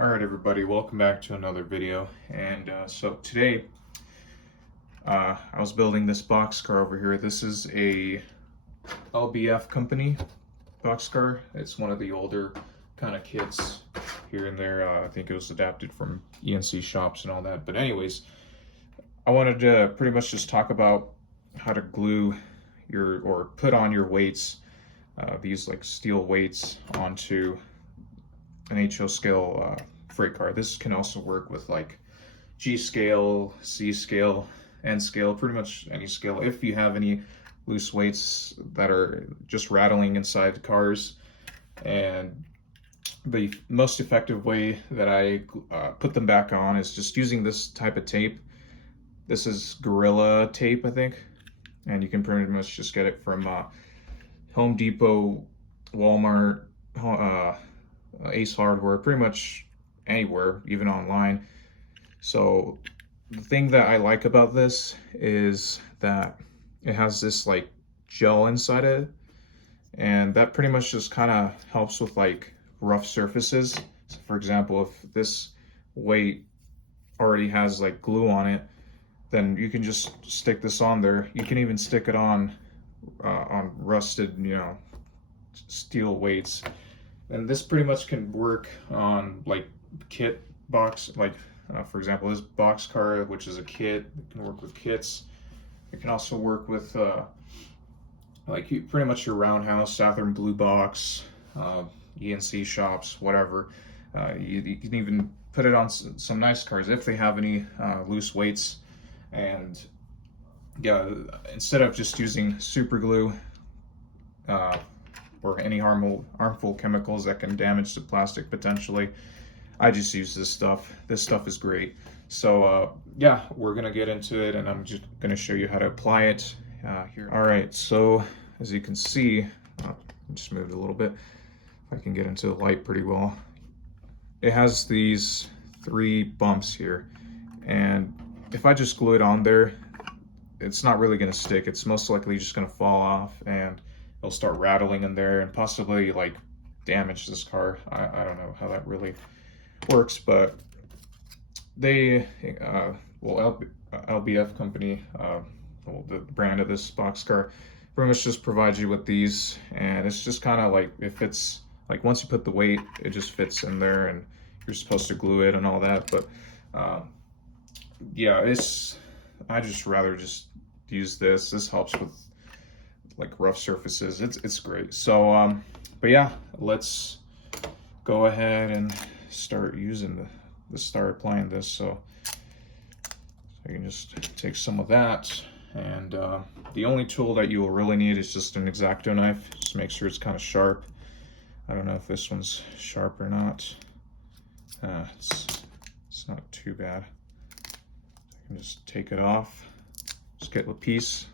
Alright everybody, welcome back to another video. And so today I was building this boxcar over here. This is a LBF company boxcar. It's one of the older kind of kits here and there. I think it was adapted from ENC shops and all that. But anyways, I wanted to pretty much just talk about how to glue your, or put on your weights, these like steel weights onto an HO scale freight car. This can also work with like G scale, C scale, N scale, pretty much any scale. If you have any loose weights that are just rattling inside cars. And the most effective way that I put them back on is just using this type of tape. This is Gorilla tape, I think, and you can pretty much just get it from Home Depot, Walmart, Ace Hardware, pretty much anywhere, even online. So the thing that I like about this is that it has this like gel inside it, and that pretty much just kind of helps with like rough surfaces. So for example, if this weight already has like glue on it, then you can just stick this on there. You can even stick it on rusted, steel weights. And this pretty much can work on like kit box, like for example, this boxcar, which is a kit. It can work with kits. It can also work with pretty much your Roundhouse, Southern Blue Box, ENC shops, whatever. You can even put it on some nice cars if they have any loose weights. And yeah, instead of just using super glue or any harmful chemicals that can damage the plastic potentially, I just use this stuff. This stuff is great. So yeah, we're gonna get into it, and I'm just gonna show you how to apply it here. All right, so as you can see, I just moved a little bit. If I can get into the light pretty well. It has these 3 bumps here, and if I just glue it on there, it's not really gonna stick. It's most likely just gonna fall off, and it'll start rattling in there and possibly like damage this car. I don't know how that really works, but they, LBF company, the brand of this boxcar, pretty much just provides you with these, and it's just kind of like, if it's like once you put the weight, it just fits in there, and you're supposed to glue it and all that. But yeah, I just rather just use this. This helps with like rough surfaces. It's great. So but yeah, let's go ahead and start using start applying this. So you can just take some of that, and the only tool that you will really need is just an X-Acto knife. Just make sure it's kind of sharp. I don't know if this one's sharp or not. It's not too bad. I can just take it off, just get a piece,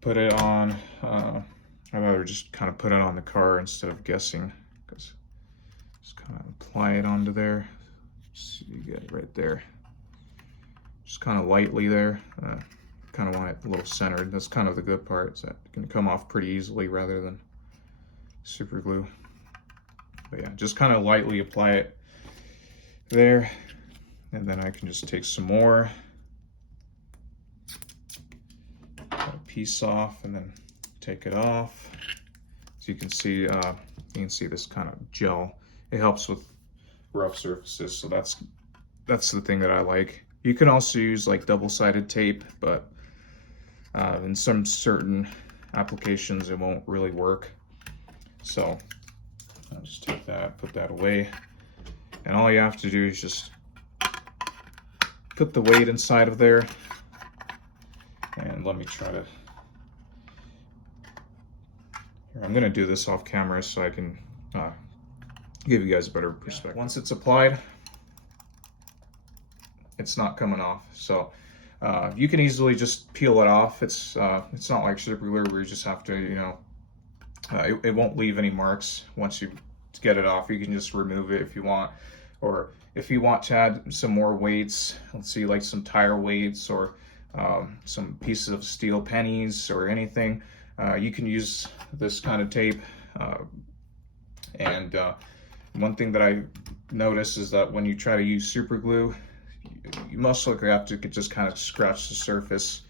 put it on. I'd rather just kind of put it on the car instead of guessing, because just kind of apply it onto there. So you get it right there, just kind of lightly there. Kind of want it a little centered. That's kind of the good part, is that it can come off pretty easily rather than super glue. But yeah, just kind of lightly apply it there, and then I can just take some more, cut a piece off, and then take it off. So you can see this kind of gel. It helps with rough surfaces, so that's the thing that I like. You can also use like double-sided tape, but in some certain applications it won't really work. So I'll just take that, put that away, and all you have to do is just put the weight inside of there. And let me try to, here, I'm gonna do this off camera so I can give you guys a better perspective. Once it's applied, it's not coming off. So you can easily just peel it off. It's not like super glue where you just have to, it won't leave any marks once you get it off. You can just remove it if you want, or if you want to add some more weights, let's see, like some tire weights or some pieces of steel pennies or anything, you can use this kind of tape. And one thing that I notice is that when you try to use super glue, you most likely have to just kind of scratch the surface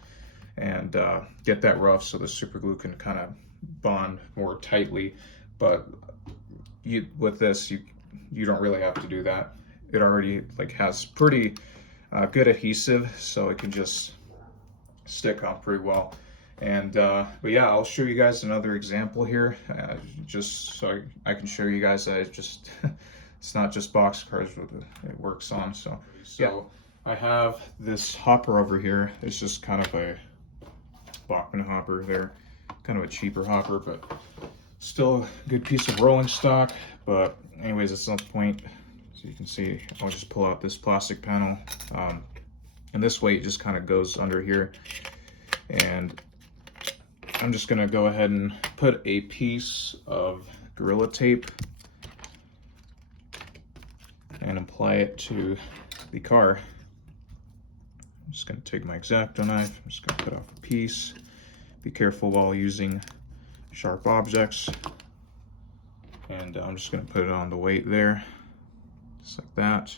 and get that rough so the super glue can kind of bond more tightly. But with this, you don't really have to do that. It already like has pretty good adhesive, so it can just stick on pretty well. And but yeah, I'll show you guys another example here, just so I can show you guys that it's not just boxcars it works on. So yeah, I have this hopper over here. It's just kind of a Bachmann hopper there, kind of a cheaper hopper, but still a good piece of rolling stock. But anyways, that's not the point. So you can see, I'll just pull out this plastic panel, and this weight just kind of goes under here. And I'm just gonna go ahead and put a piece of Gorilla Tape and apply it to the car. I'm just gonna take my X-Acto knife, I'm just gonna cut off a piece. Be careful while using sharp objects. And I'm just gonna put it on the weight there, just like that.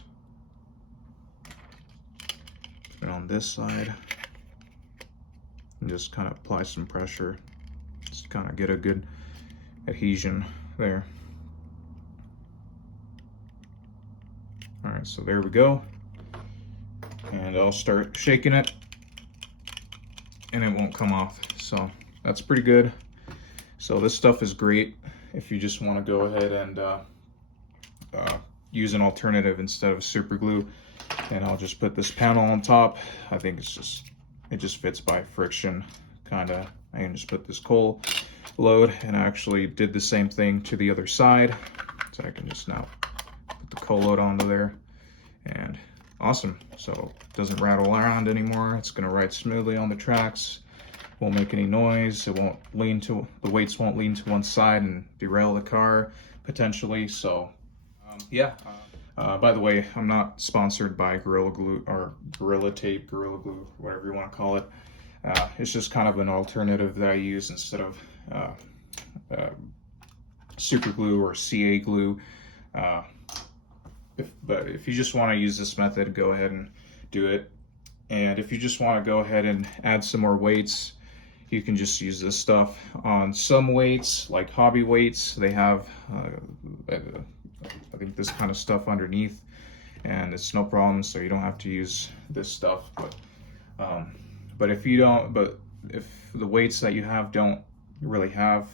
Put it on this side. And just kind of apply some pressure, just kind of get a good adhesion there. All right, so there we go. And I'll start shaking it and it won't come off. So that's pretty good. So this stuff is great if you just want to go ahead and use an alternative instead of super glue. And I'll just put this panel on top. I think it just fits by friction, kinda. I can just put this coal load, and I actually did the same thing to the other side. So I can just now put the coal load onto there, and awesome. So it doesn't rattle around anymore. It's gonna ride smoothly on the tracks. Won't make any noise. It won't lean to, the weights won't lean to one side and derail the car potentially. So yeah. By the way, I'm not sponsored by Gorilla Glue or Gorilla Tape, Gorilla Glue, whatever you want to call it. It's just kind of an alternative that I use instead of super glue or CA glue. But if you just want to use this method, go ahead and do it. And if you just want to go ahead and add some more weights, you can just use this stuff on some weights, like hobby weights. They have I think this kind of stuff underneath, and it's no problem, so you don't have to use this stuff. But if you don't, but if the weights that you have don't really have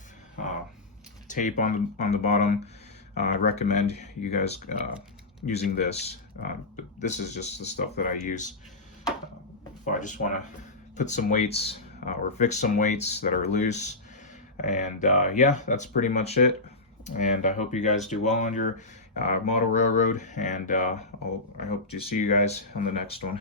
tape on the bottom, I recommend you guys using this. But this is just the stuff that I use if I just want to put some weights or fix some weights that are loose. And yeah, that's pretty much it. And I hope you guys do well on your model railroad, and I hope to see you guys on the next one.